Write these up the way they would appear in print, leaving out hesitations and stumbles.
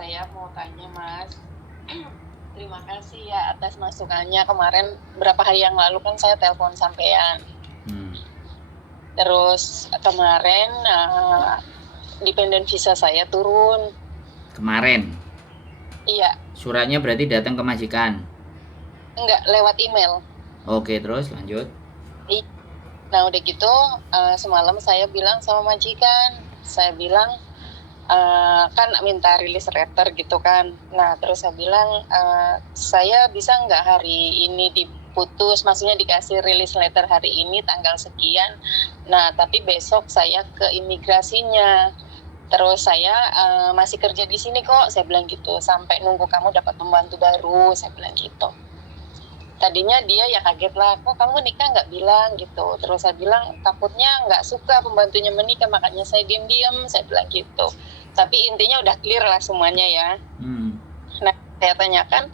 saya mau tanya Mas. Terima kasih ya atas masukannya kemarin berapa hari yang lalu kan saya telepon sampean. Terus kemarin dependent visa saya turun. Kemarin? Iya. Suratnya berarti datang ke majikan? Enggak, lewat email. Oke, terus lanjut. Nah udah gitu semalam saya bilang sama majikan, saya bilang kan minta rilis letter gitu kan. Nah terus saya bilang saya bisa nggak hari ini diputus, maksudnya dikasih rilis letter hari ini tanggal sekian. Nah tapi besok saya ke imigrasinya. Terus saya masih kerja di sini kok, saya bilang gitu. Sampai nunggu kamu dapat pembantu baru, saya bilang gitu. Tadinya dia ya kaget lah, kok kamu nikah nggak bilang gitu. Terus saya bilang takutnya nggak suka pembantunya menikah, makanya saya diam-diam, saya bilang gitu. Tapi intinya udah clear lah semuanya ya. Nah saya tanyakan,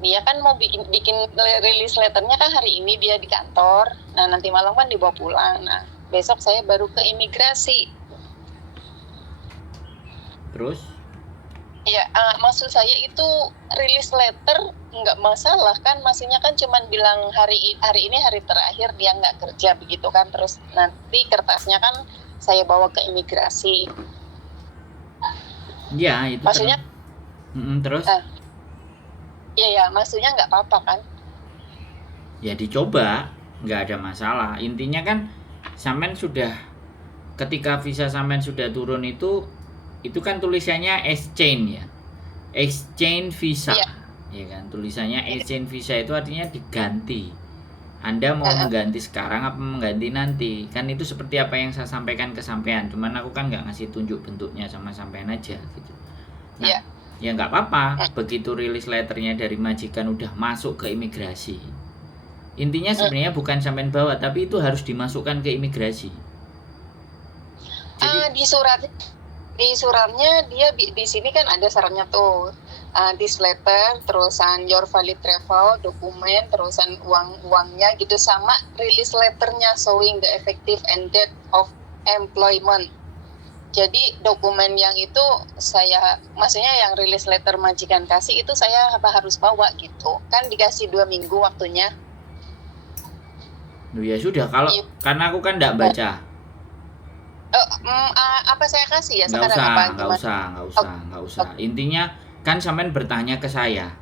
dia kan mau bikin rilis letternya kan hari ini dia di kantor. Nah nanti malam kan dibawa pulang. Nah besok saya baru ke imigrasi. Terus? Ya, maksud saya itu rilis letter nggak masalah kan, maksudnya kan cuman bilang hari ini hari terakhir dia nggak kerja begitu kan, terus nanti kertasnya kan saya bawa ke imigrasi. Ya itu maksudnya terus? Iya maksudnya nggak apa-apa kan? Ya dicoba, nggak ada masalah. Intinya kan sampean sudah, ketika visa sampean sudah turun itu kan tulisannya exchange ya, exchange visa. Ya kan, tulisannya exchange visa itu artinya diganti. Anda mau mengganti sekarang apa mengganti nanti, kan itu seperti apa yang saya sampaikan ke sampean. Cuman aku kan nggak ngasih tunjuk bentuknya sama sampean aja gitu. Nah ya nggak apa-apa, begitu rilis letternya dari majikan udah masuk ke imigrasi. Intinya sebenarnya bukan sampean bawa, tapi itu harus dimasukkan ke imigrasi. Jadi di suratnya dia di sini kan ada syaratnya tuh, this letter, terusan your valid travel, dokumen, terusan uangnya gitu, sama release letternya showing the effective end date of employment. Jadi dokumen yang itu saya, maksudnya yang release letter majikan kasih itu saya harus bawa gitu. Kan dikasih 2 minggu waktunya. Ya sudah, kalau karena aku kan enggak baca. Apa saya kasih ya sekarang? Nggak usah. Intinya kan sampean bertanya ke saya.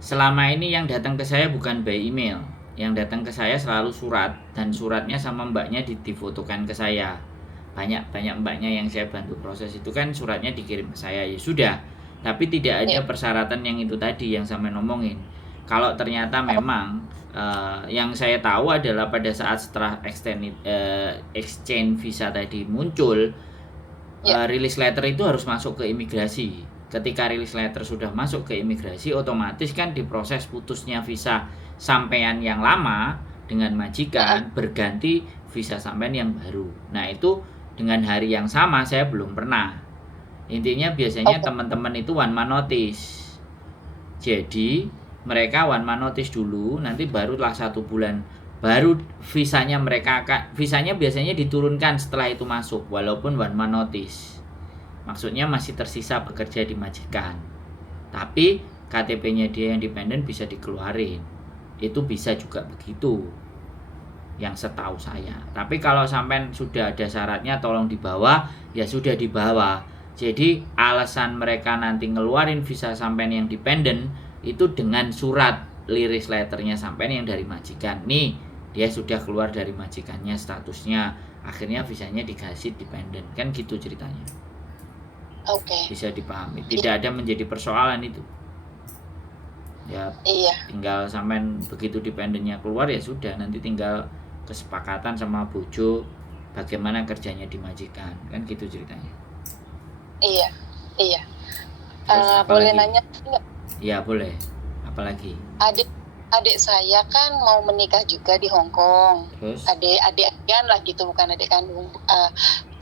Selama ini yang datang ke saya bukan by email. Yang datang ke saya selalu surat, dan suratnya sama mbaknya difotokan ke saya. Banyak mbaknya yang saya bantu proses itu kan suratnya dikirim ke saya. Ya sudah, tapi tidak ada persyaratan yang itu tadi yang sampean ngomongin. Kalau ternyata memang yang saya tahu adalah pada saat setelah exchange visa tadi muncul, release letter itu harus masuk ke imigrasi. Ketika release letter sudah masuk ke imigrasi, otomatis kan diproses putusnya visa sampean yang lama dengan majikan, berganti visa sampean yang baru. Nah itu dengan hari yang sama saya belum pernah. Intinya biasanya teman-teman itu one man notice. Jadi mereka one man notice dulu, nanti barulah 1 bulan baru visanya visanya biasanya diturunkan setelah itu masuk, walaupun one man notice. Maksudnya masih tersisa bekerja di majikan, tapi KTP-nya dia yang dependen bisa dikeluarin. Itu bisa juga begitu yang setahu saya. Tapi kalau sampai sudah ada syaratnya tolong dibawa, ya sudah dibawa. Jadi alasan mereka nanti ngeluarin visa sampean yang dependen itu dengan surat release letternya sampean yang dari majikan. Nih dia sudah keluar dari majikannya, statusnya akhirnya visanya dikasih dependen, kan gitu ceritanya. Bisa dipahami, tidak ada menjadi persoalan itu ya. Tinggal sampean begitu dependennya keluar ya sudah, nanti tinggal kesepakatan sama bojo bagaimana kerjanya di majikan, kan gitu ceritanya. Iya. Boleh nanya enggak? Ya boleh. Apalagi? Adik saya kan mau menikah juga di Hong Kong. Terus? Adik-adikan lah gitu, bukan adik kandung.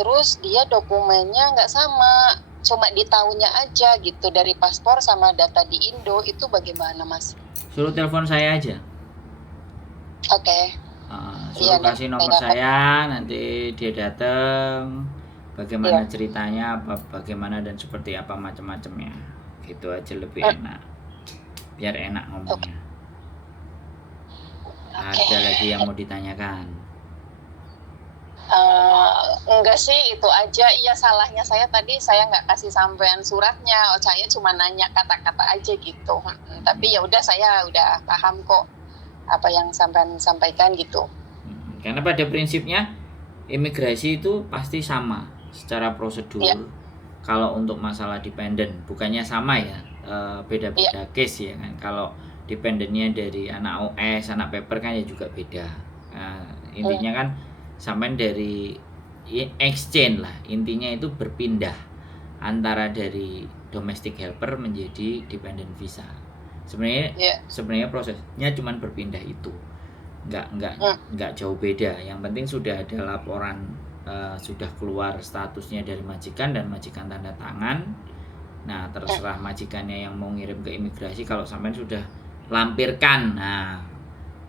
Terus dia dokumennya nggak sama, cuma di tahunnya aja gitu, dari paspor sama data di Indo, itu bagaimana Mas? Suruh telepon saya aja. Oke. Suruh kasih nomor saya, nanti dia datang, bagaimana ceritanya, bagaimana dan seperti apa macam-macamnya. Gitu aja lebih enak. Biar enak ngomongnya. Ada lagi yang mau ditanyakan? Enggak sih, itu aja. Iya, salahnya saya tadi saya nggak kasih sampean suratnya. Saya cuma nanya kata-kata aja gitu. Tapi ya udah, saya udah paham kok apa yang sampean sampaikan gitu. Karena pada prinsipnya imigrasi itu pasti sama secara prosedur. Kalau untuk masalah dependen bukannya sama ya, beda-beda case ya kan. Kalau dependennya dari anak OS, anak paper kan ya juga beda. Intinya kan sampai dari exchange lah, intinya itu berpindah antara dari domestic helper menjadi dependent visa. Sebenarnya prosesnya cuma berpindah itu, nggak jauh beda. Yang penting sudah ada laporan, sudah keluar statusnya dari majikan dan majikan tanda tangan. Nah, terserah majikannya yang mau ngirim ke imigrasi. Kalau sampai sudah lampirkan, nah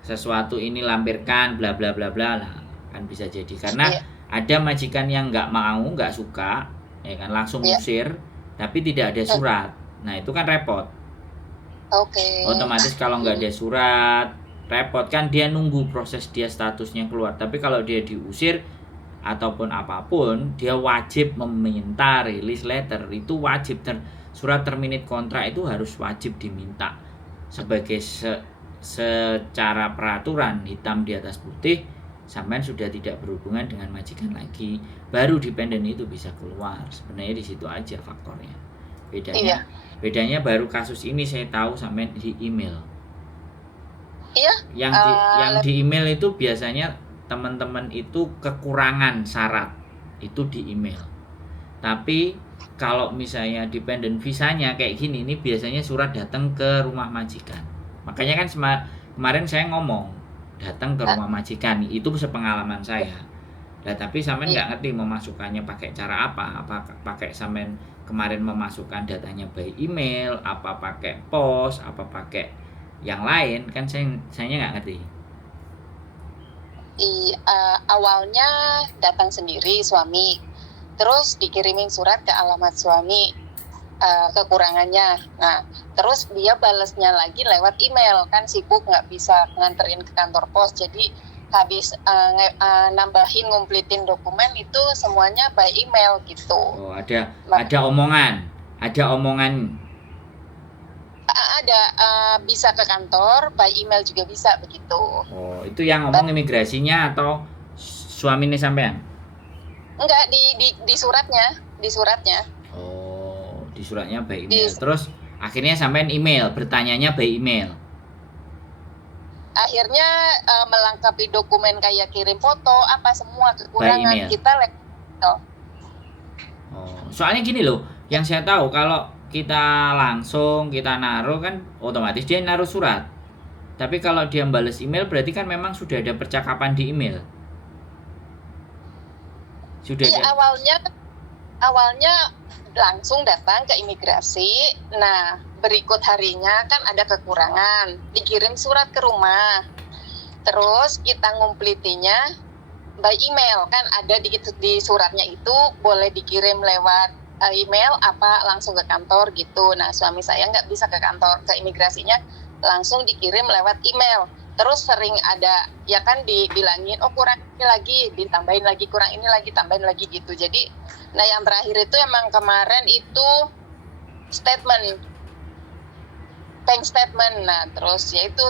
sesuatu ini lampirkan bla bla bla bla lah, kan bisa jadi. Karena ada majikan yang nggak mau, nggak suka, ya kan, langsung usir, tapi tidak ada surat. Nah itu kan repot. Otomatis kalau nggak ada surat, repot kan, dia nunggu proses dia statusnya keluar. Tapi kalau dia diusir ataupun apapun, dia wajib meminta release letter. Itu wajib, surat terminate kontrak itu harus wajib diminta sebagai secara peraturan, hitam di atas putih. Sampai sudah tidak berhubungan dengan majikan lagi, baru dependen itu bisa keluar. Sebenarnya di situ aja faktornya. Bedanya baru kasus ini saya tahu sampai di email. Yang di email itu biasanya teman-teman itu kekurangan syarat itu di email. Tapi kalau misalnya dependent visanya kayak gini, ini biasanya surat datang ke rumah majikan. Makanya kan kemarin saya ngomong datang ke rumah majikan, itu sepengalaman saya. Nah, tapi sampean nggak ngerti memasukkannya pakai cara apa pakai sampean kemarin memasukkan datanya by email, apa pakai pos, apa pakai yang lain, kan saya nggak ngerti. Awalnya datang sendiri suami, terus dikirimin surat ke alamat suami, kekurangannya. Nah, terus dia balesnya lagi lewat email, kan sibuk nggak bisa nganterin ke kantor pos, jadi habis nambahin ngumplitin dokumen itu semuanya by email gitu. Oh, ada omongan. Ada, bisa ke kantor, by email juga bisa begitu. Oh, itu yang ngomong imigrasinya atau suami ini sampean? Enggak, di suratnya. Oh, di suratnya by email. Terus akhirnya sampean email, bertanyanya by email. Akhirnya melengkapi dokumen kayak kirim foto, apa semua kekurangan kita Oh, soalnya gini loh, yang saya tahu kalau kita langsung kita naruh kan otomatis dia naruh surat. Tapi kalau dia balas email berarti kan memang sudah ada percakapan di email. Awalnya langsung datang ke imigrasi. Nah, berikut harinya kan ada kekurangan, dikirim surat ke rumah. Terus kita ngumplitinya by email, kan ada di suratnya itu boleh dikirim lewat email apa langsung ke kantor gitu. Nah, suami saya nggak bisa ke kantor, ke imigrasinya langsung dikirim lewat email. Terus sering ada ya kan dibilangin, oh kurang ini lagi, ditambahin lagi, kurang ini lagi, tambahin lagi gitu. Jadi, nah yang terakhir itu emang kemarin itu bank statement. Nah terus ya itu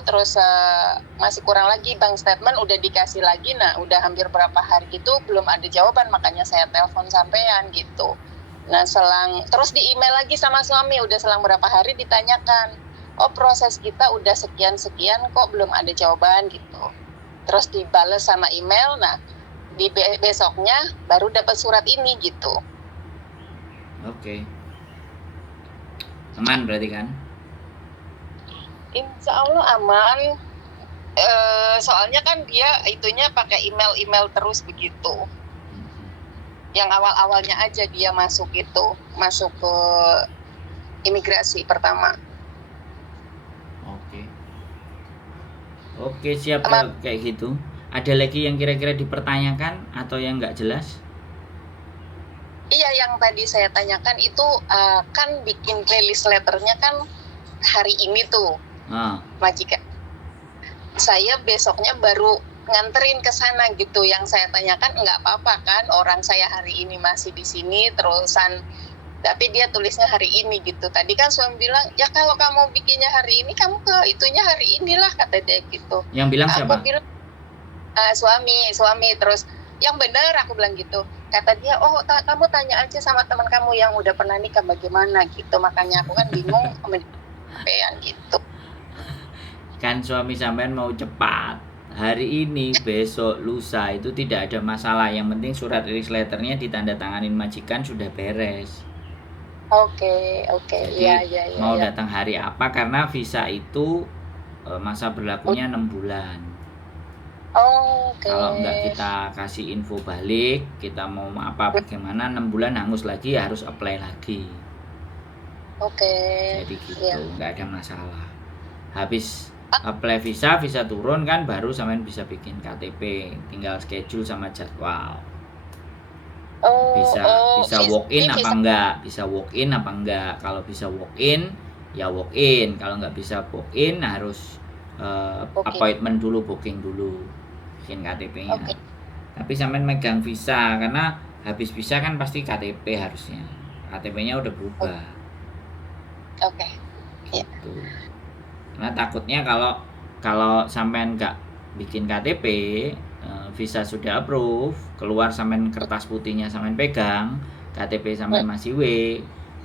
masih kurang lagi bank statement, udah dikasih lagi. Nah udah hampir berapa hari gitu belum ada jawaban, makanya saya telepon sampean gitu. Nah terus di email lagi sama suami, udah selang berapa hari ditanyakan, oh proses kita udah sekian kok belum ada jawaban gitu. Terus dibales sama email. Nah di besoknya baru dapat surat ini gitu. Oke. Aman berarti kan? Insya Allah aman. Soalnya kan dia itunya pakai email terus begitu. Yang awalnya aja dia masuk ke imigrasi pertama. Oke, siap kayak gitu. Ada lagi yang kira-kira dipertanyakan atau yang nggak jelas? Iya, yang tadi saya tanyakan itu kan bikin release letternya kan hari ini tuh, majikan. Saya besoknya baru nganterin ke sana gitu. Yang saya tanyakan nggak apa-apa kan, orang saya hari ini masih di sini terusan, tapi dia tulisnya hari ini gitu. Tadi kan suami bilang, ya kalau kamu bikinnya hari ini, kamu ke itunya hari inilah, kata dia gitu. Yang bilang siapa? Aku bilang suami terus yang benar, aku bilang gitu. Kata dia, oh kamu tanya aja sama teman kamu yang udah pernah nikah bagaimana gitu. Makanya aku kan bingung yang gitu. Kan suami sampean mau cepat, hari ini, besok, lusa, itu tidak ada masalah. Yang penting surat release letternya ditandatanganin majikan sudah beres. Oke. Jadi Iya. mau datang hari apa, karena visa itu masa berlakunya 6 bulan. Oke. Kalau enggak kita kasih info balik, kita mau apa bagaimana, 6 bulan hangus lagi, harus apply lagi. Oke. Jadi gitu, enggak ada masalah. Habis apply visa turun kan, baru sampean bisa bikin KTP, tinggal schedule sama jadwal. Bisa walk in apa enggak, kalau bisa walk in ya walk in, kalau nggak bisa walk in harus appointment dulu, booking dulu, bikin KTP-nya. Tapi sampean megang visa, karena habis visa kan pasti KTP harusnya, KTP-nya udah berubah. Oke. Gitu. Karena takutnya kalau sampean nggak bikin KTP, visa sudah approve, keluar sampean kertas putihnya sampean pegang, KTP sampean masih W,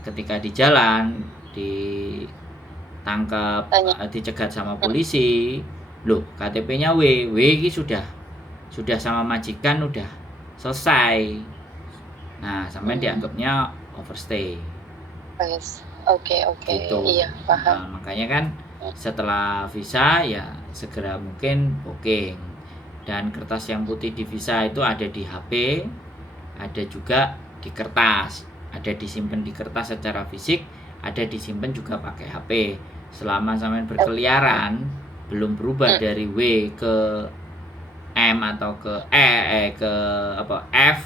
ketika di jalan ditangkap, dicegat sama polisi, loh KTP-nya W ini sudah sama majikan, udah selesai. Nah, sampean dianggapnya overstay. Oke. Gitu. Iya, paham. Nah, makanya kan setelah visa ya segera mungkin booking. Dan kertas yang putih di visa itu ada di HP, ada juga di kertas, ada disimpan di kertas secara fisik, ada disimpan juga pakai HP. Selama sampean berkeliaran belum berubah dari W ke M atau ke F,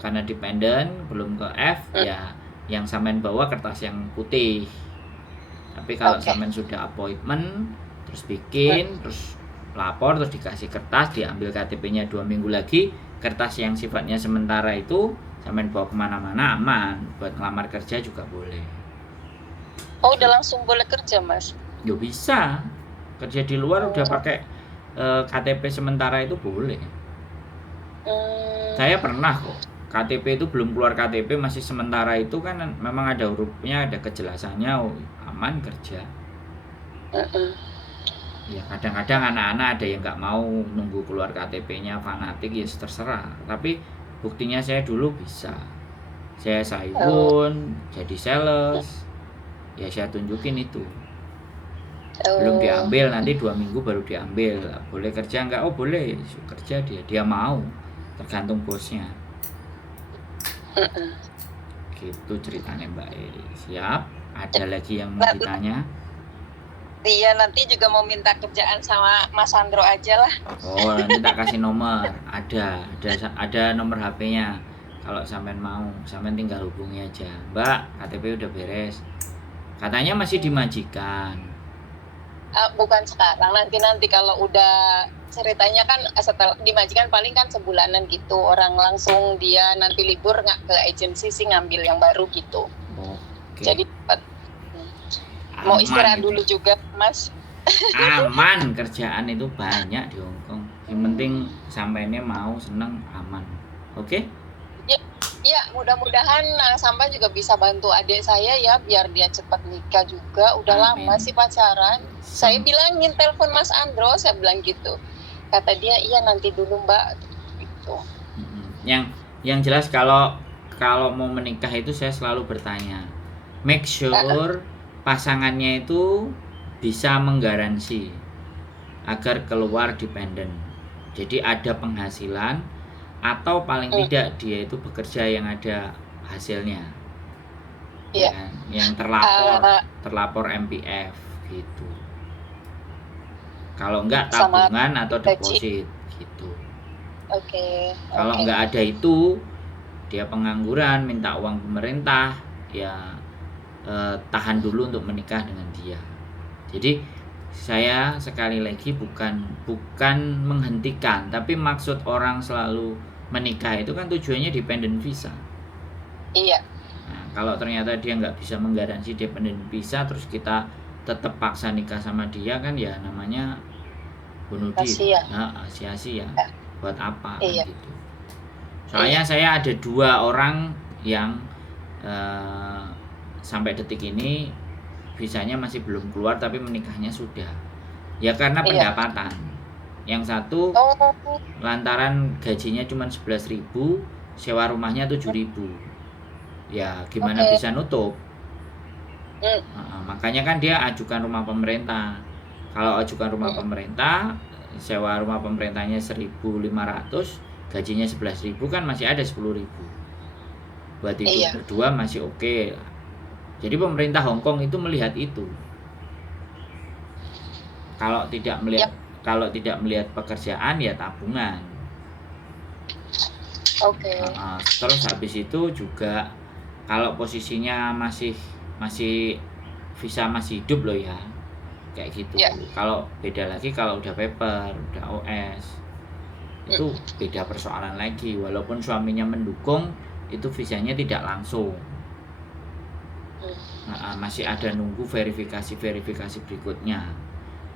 karena dependent belum ke F, ya yang sampean bawa kertas yang putih. Tapi kalau sampean sudah appointment, terus bikin, terus lapor, terus dikasih kertas, diambil KTP-nya 2 minggu lagi, kertas yang sifatnya sementara itu sampean bawa kemana-mana aman, buat ngelamar kerja juga boleh. Oh, udah langsung boleh kerja, Mas? Ya bisa, kerja di luar udah pakai KTP sementara itu boleh. Saya pernah kok, KTP itu belum keluar KTP masih sementara itu kan memang ada hurufnya, ada kejelasannya, aman kerja. Ya kadang-kadang anak-anak ada yang nggak mau nunggu keluar KTP-nya, fanatik, ya terserah. Tapi buktinya saya dulu bisa, saya saibun, jadi sales, ya saya tunjukin itu. Belum diambil, nanti 2 minggu baru diambil. Boleh kerja nggak? Oh boleh, kerja dia mau, tergantung bosnya. Gitu ceritanya Mbak Eri. Siap? Ada lagi yang mau ditanya? Iya, nanti juga mau minta kerjaan sama Mas Sandro aja lah. Oh, nanti tak kasih nomor. Ada nomor HP-nya. Kalau sampean mau, sampean tinggal hubungi aja. Mbak, KTP udah beres. Katanya masih dimajikan. Bukan sekarang, nanti kalau udah, ceritanya kan setelah dimajikan paling kan sebulanan gitu. Orang langsung dia nanti libur nggak ke agensi sih, ngambil yang baru gitu. Jadi mau istirahat dulu juga, Mas. Aman, kerjaan itu banyak di Hongkong. Yang penting sampainya mau, seneng, aman. Oke? Ya, mudah-mudahan sampai juga bisa bantu adik saya ya, biar dia cepat nikah juga. Udah lama sih pacaran. Saya bilangin telepon Mas Andro, saya bilang gitu. Kata dia, iya nanti dulu Mbak. Gitu. Yang jelas kalau mau menikah itu saya selalu bertanya, make sure pasangannya itu bisa menggaransi agar keluar dependen. Jadi ada penghasilan, atau paling tidak dia itu bekerja yang ada hasilnya. Ya, yang terlapor MPF gitu. Kalau enggak tabungan atau deposit gitu. Oke. Kalau enggak ada itu, dia pengangguran, minta uang pemerintah, ya tahan dulu untuk menikah dengan dia. Jadi saya sekali lagi bukan menghentikan, tapi maksud orang selalu menikah itu kan tujuannya dependent visa. Iya. Nah, kalau ternyata dia nggak bisa menggaransi dependent visa, terus kita tetap paksa nikah sama dia, kan ya namanya bunuh diri. Nah, sia-sia. Buat apa kan gitu. Soalnya saya ada 2 orang yang sampai detik ini visanya masih belum keluar tapi menikahnya sudah. Ya karena pendapatan. Yang satu lantaran gajinya cuma 11.000, sewa rumahnya 7.000. Ya gimana bisa nutup? Makanya kan dia ajukan rumah pemerintah. Kalau ajukan rumah pemerintah, sewa rumah pemerintahnya 1.500, gajinya 11.000, kan masih ada 10.000. Buat hidup berdua masih oke. Jadi pemerintah Hong Kong itu melihat itu. Kalau tidak melihat pekerjaan, ya tabungan. Terus habis itu juga kalau posisinya masih visa masih hidup loh ya, kayak gitu. Kalau beda lagi kalau udah paper, udah OS, itu beda persoalan lagi. Walaupun suaminya mendukung, itu visanya tidak langsung. Masih ada nunggu verifikasi berikutnya,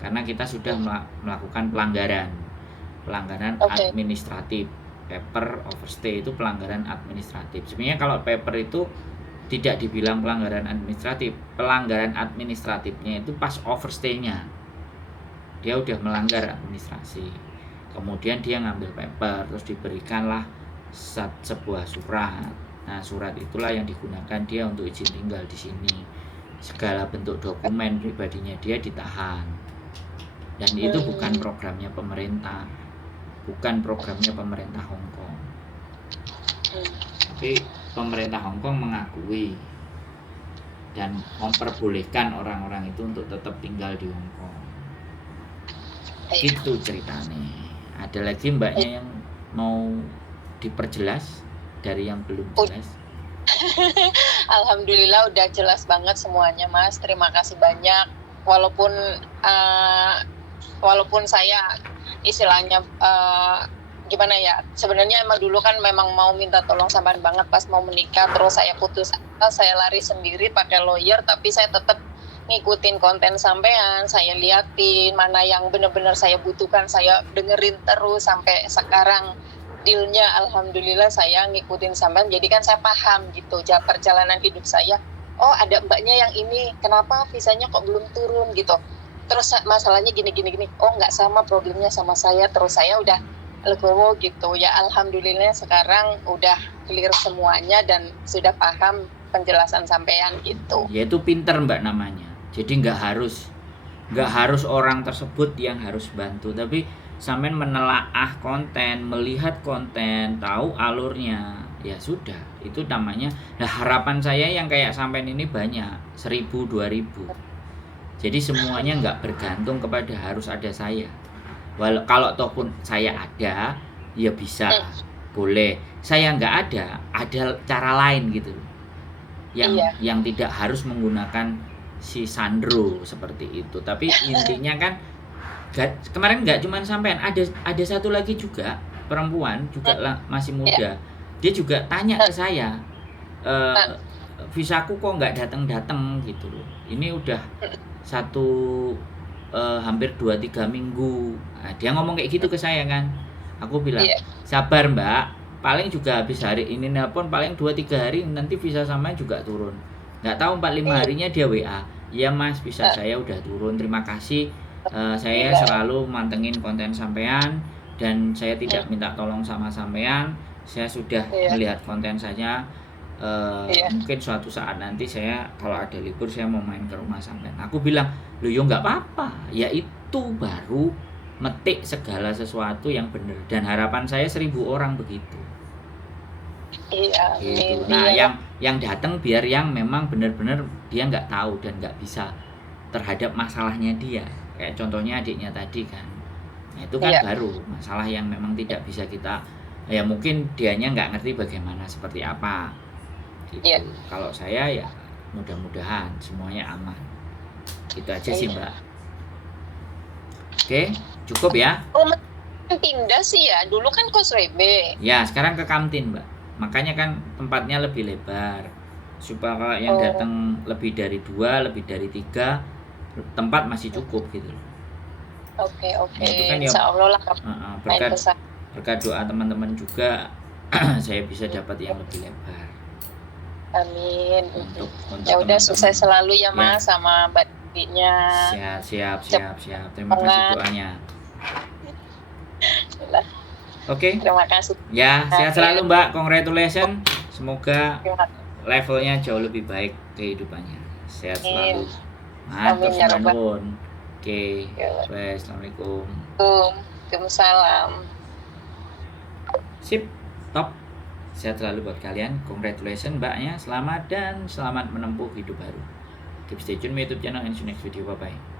karena kita sudah melakukan pelanggaran administratif. Paper overstay itu pelanggaran administratif. Sebenarnya kalau paper itu tidak dibilang pelanggaran administratif. Pelanggaran administratifnya itu pas overstay-nya, dia udah melanggar administrasi, kemudian dia ngambil paper, terus diberikanlah sebuah surat. Nah, surat itulah yang digunakan dia untuk izin tinggal di sini. Segala bentuk dokumen pribadinya dia ditahan. Dan itu bukan programnya pemerintah, bukan programnya pemerintah Hong Kong. Tapi pemerintah Hong Kong mengakui dan memperbolehkan orang-orang itu untuk tetap tinggal di Hong Kong. Gitu ceritanya. Ada lagi mbaknya yang mau diperjelas dari yang belum jelas? Alhamdulillah udah jelas banget semuanya, Mas. Terima kasih banyak. Walaupun saya istilahnya gimana ya, sebenarnya emang dulu kan memang mau minta tolong sampean banget pas mau menikah, terus saya putus, saya lari sendiri pakai lawyer, tapi saya tetap ngikutin konten sampean, saya liatin mana yang benar-benar saya butuhkan, saya dengerin terus sampai sekarang dealnya alhamdulillah saya ngikutin sampean, jadi kan saya paham gitu perjalanan hidup saya. Oh ada mbaknya yang ini, kenapa visanya kok belum turun gitu, terus masalahnya gini, oh nggak sama problemnya sama saya, terus saya udah legowo gitu ya. Alhamdulillah sekarang udah clear semuanya dan sudah paham penjelasan sampean gitu. Ya itu pinter mbak namanya. Jadi nggak harus orang tersebut yang harus bantu, tapi sampean menelaah konten, melihat konten, tahu alurnya, ya sudah, itu namanya. Nah harapan saya yang kayak sampean ini banyak, 1.000, 2.000. Jadi semuanya nggak bergantung kepada harus ada saya. Kalau toh pun saya ada, ya bisa, boleh. Saya nggak ada cara lain gitu, yang tidak harus menggunakan si Sandro seperti itu. Tapi intinya kan kemarin nggak cuma sampean, ada satu lagi juga perempuan juga masih muda, dia juga tanya ke saya, visaku kok nggak datang gitu loh. Ini udah hampir 2-3 minggu. Nah, dia ngomong kayak gitu ke saya kan. Aku bilang, sabar mbak, paling juga habis hari ini nelpon, paling 2-3 hari nanti visa sama juga turun. Nggak tahu 4-5 harinya dia WA, iya mas visa saya udah turun, terima kasih. Saya selalu mantengin konten sampean dan saya tidak minta tolong sama sampean, saya sudah melihat konten saja. Mungkin suatu saat nanti saya kalau ada libur saya mau main ke rumah sampean. Aku bilang, loh yo nggak apa-apa, ya itu baru metik segala sesuatu yang benar, dan harapan saya 1.000 orang begitu. Gitu. Nah yang datang biar yang memang benar-benar dia nggak tahu dan nggak bisa terhadap masalahnya dia, kayak contohnya adiknya tadi kan. Nah, itu kan baru masalah yang memang tidak bisa kita Ya mungkin dianya nggak ngerti bagaimana seperti apa gitu. Iya. Kalau saya ya mudah-mudahan semuanya aman. Itu aja sih, Mbak. Oke, cukup ya. Oh, pindah sih ya. Dulu kan kos Rebe. Ya, sekarang ke kantin, Mbak. Makanya kan tempatnya lebih lebar. Supaya yang datang lebih dari 2, lebih dari 3, tempat masih cukup gitu loh. Oke. Ya, itu kan ya Insya Allah lah. berkat doa teman-teman juga saya bisa dapat yang lebih lebar. Amin. Untuk Ya udah, teman-teman. sukses selalu ya, Ya. Mas, sama Mbak Dewi-nya. Siap. Terima kasih doanya. Oke. Terima kasih. Ya, sehat selalu Mbak. Congratulations. Semoga levelnya jauh lebih baik kehidupannya. Sehat selalu. Matur nuwun. Oke. Assalamualaikum. Waalaikumsalam. Sip, top. Sehat selalu buat kalian. Congratulations Mbaknya. Selamat dan selamat menempuh hidup baru. Keep stay tune my YouTube channel and see you next video. Bye bye.